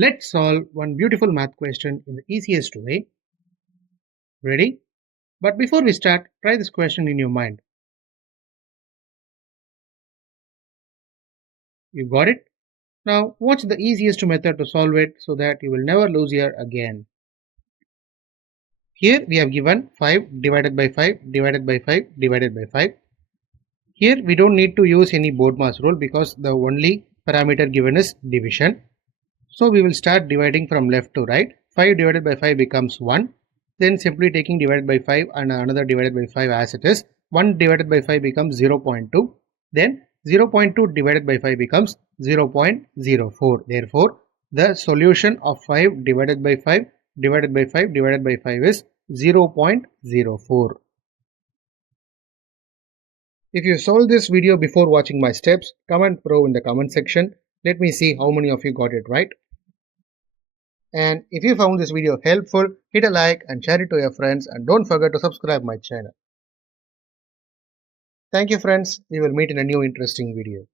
Let's solve one beautiful math question in the easiest way. Ready? But before we start, try this question in your mind. You got it? Now, what's the easiest method to solve it so that you will never lose here again? Here we have given 5 divided by 5 divided by 5 divided by 5. Here we don't need to use any Bodmas rule because the only parameter given is division. So we will start dividing from left to right. 5 divided by 5 becomes 1. Then simply taking divided by 5 and another divided by 5 as it is. 1 divided by 5 becomes 0.2. Then 0.2 divided by 5 becomes 0.04. Therefore, the solution of 5 divided by 5 divided by 5 divided by 5 is 0.04. If you solved this video before watching my steps, comment pro in the comment section. Let me see how many of you got it right. And if you found this video helpful, hit a like and share it to your friends, and don't forget to subscribe my channel. Thank you friends, we will meet in a new interesting video.